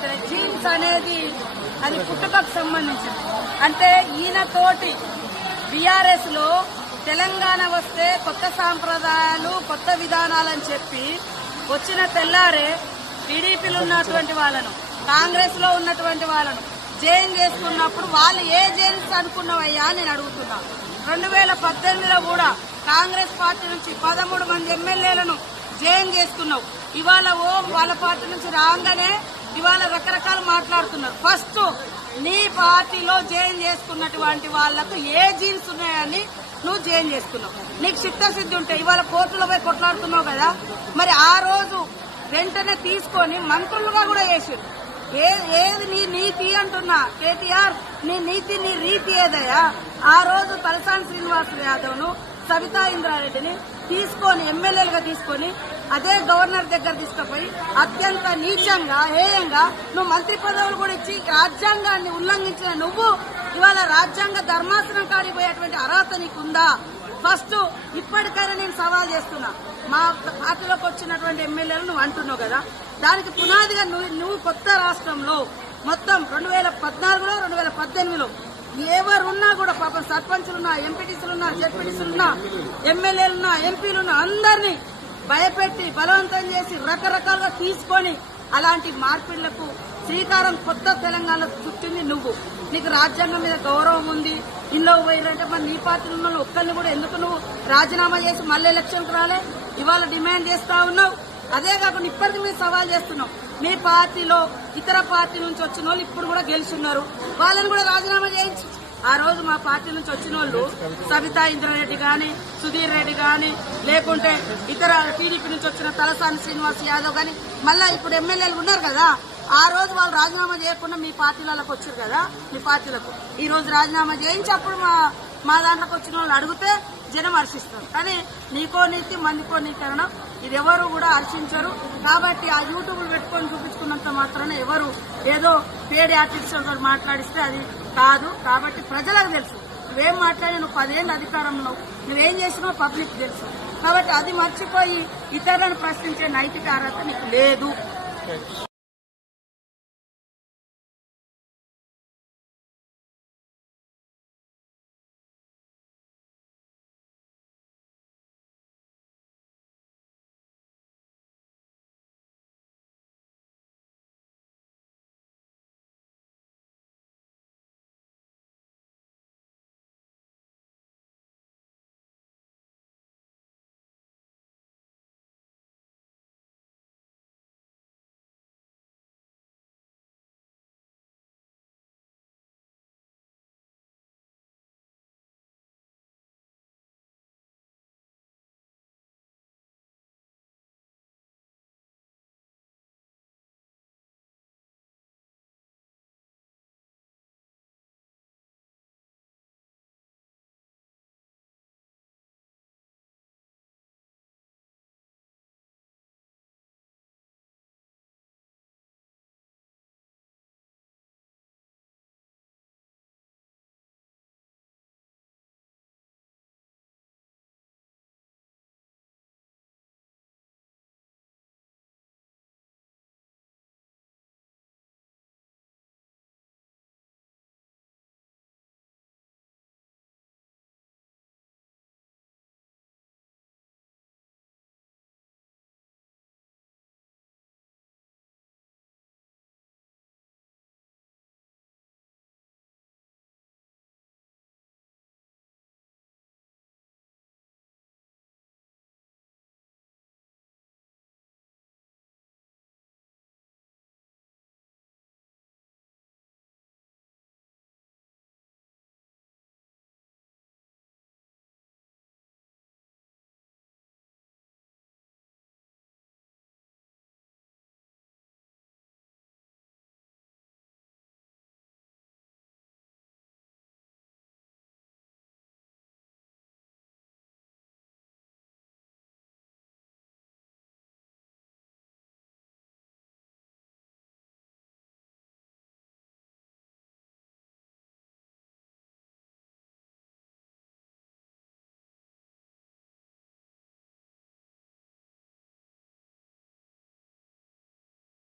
మాట్లాడితే జీన్స్ అనేది అది పుట్టుకకు సంబంధించింది. అంటే ఈయనతోటి బీఆర్ఎస్ లో తెలంగాణ వస్తే కొత్త సాంప్రదాయాలు కొత్త విధానాలని చెప్పి వచ్చిన తెల్లారే టీడీపీలో ఉన్నటువంటి వాళ్ళను కాంగ్రెస్ లో ఉన్నటువంటి వాళ్ళను జైన్ చేసుకున్నప్పుడు వాళ్ళు ఏ జైన్స్ అనుకున్నావయ్యా నేను అడుగుతున్నా. 2018లో కూడా కాంగ్రెస్ పార్టీ నుంచి 13 మంది ఎమ్మెల్యేలను జైన్ చేసుకున్నావు. ఇవాళ వాళ్ళ పార్టీ నుంచి రాగానే ఇవాళ రకరకాలు మాట్లాడుతున్నారు. ఫస్ట్ నీ పార్టీలో జైన్ చేసుకున్నటువంటి వాళ్లకు ఏ జీన్స్ ఉన్నాయని నువ్వు జైన్ చేసుకున్నావు. నీకు చిత్తశుద్ధి ఉంటే ఇవాళ కోర్టులో పోయి కొట్లాడుతున్నావు కదా, మరి ఆ రోజు వెంటనే తీసుకొని మంత్రులుగా కూడా చేసారు. ఏది నీ నీతి అంటున్నా కేటీఆర్, నీ నీతి నీ రీతి ఏదయ్యా? ఆ రోజు తలసాని శ్రీనివాస్ యాదవ్ ను సబితా ఇంద్రారెడ్డిని తీసుకొని ఎమ్మెల్యేలుగా తీసుకొని అదే గవర్నర్ దగ్గర తీసుకుపోయి అత్యంత నీచంగా హేయంగా నువ్వు మంత్రి పదవులు కూడా ఇచ్చి రాజ్యాంగాన్ని ఉల్లంఘించిన నువ్వు ఇవాళ రాజ్యాంగ ధర్మాసనం కాడిపోయేటువంటి అర్హత నీకుందా? ఫస్ట్ ఇప్పటికైనా నేను సవాల్ చేస్తున్నా. మా పార్టీలోకి వచ్చినటువంటి ఎమ్మెల్యేలు నువ్వు అంటున్నావు కదా, దానికి పునాదిగా నువ్వు కొత్త రాష్ట్రంలో మొత్తం 2014లో 2018లో ఎవరున్నా కూడా పాపం సర్పంచులున్నా, ఎంపీటీసీలున్నా, జెడ్పీటీసీలున్నా, ఎమ్మెల్యేలున్నా, ఎంపీలున్నా అందరినీ భయపెట్టి బలవంతం చేసి రకరకాలుగా తీసుకొని అలాంటి మార్పిళ్లకు శ్రీకారం కొత్త తెలంగాణ చుట్టింది నువ్వు. నీకు రాజ్యాంగం మీద గౌరవం ఉంది. ఇన్నో పోయినంటే మరి నీ పార్టీలో ఉన్న ఒక్కరిని కూడా ఎందుకు నువ్వు రాజీనామా చేసి మళ్ళీ ఎలక్షన్కి రాలే? ఇవాళ డిమాండ్ చేస్తా ఉన్నావు. అదే కాకుండా ఇప్పటికీ మీరు సవాల్ చేస్తున్నావు. మీ పార్టీలో ఇతర పార్టీ నుంచి వచ్చిన వాళ్ళు ఇప్పుడు కూడా గెలుచున్నారు, వాళ్ళని కూడా రాజీనామా చేయించు. ఆ రోజు మా పార్టీ నుంచి వచ్చిన వాళ్ళు సబితా ఇంద్రారెడ్డి గాని, సుధీర్ రెడ్డి గాని, లేకుంటే ఇతర టీడీపీ నుంచి వచ్చిన తలసాని శ్రీనివాస్ యాదవ్ గాని, మళ్ళా ఇప్పుడు ఎమ్మెల్యేలు ఉన్నారు కదా, ఆ రోజు వాళ్ళు రాజీనామా చేయకుండా మీ పార్టీలకు వచ్చారు కదా, మీ పార్టీలకు ఈ రోజు రాజీనామా చేయించి అప్పుడు మా దాంట్లోకి వచ్చిన వాళ్ళు అడిగితే జనం హర్షిస్తారు. కానీ నీకో నీతి మందికో నీతి అనడం ఇది ఎవరు కూడా హర్షించరు. కాబట్టి ఆ యూట్యూబ్లు పెట్టుకొని చూపించుకున్నంత మాత్రాన ఎవరు ఏదో పేడ్ ఆర్టిస్టులతో మాట్లాడిస్తే అది కాదు. కాబట్టి ప్రజలకు తెలుసు నువ్వేం మాట్లాడి, నువ్వు 10 ఏళ్ళు అధికారంలో నువ్వేం చేసినావు పబ్లిక్ తెలుసు. కాబట్టి అది మర్చిపోయి ఇతరులను ప్రశ్నించే నైతిక అర్హత నీకు లేదు.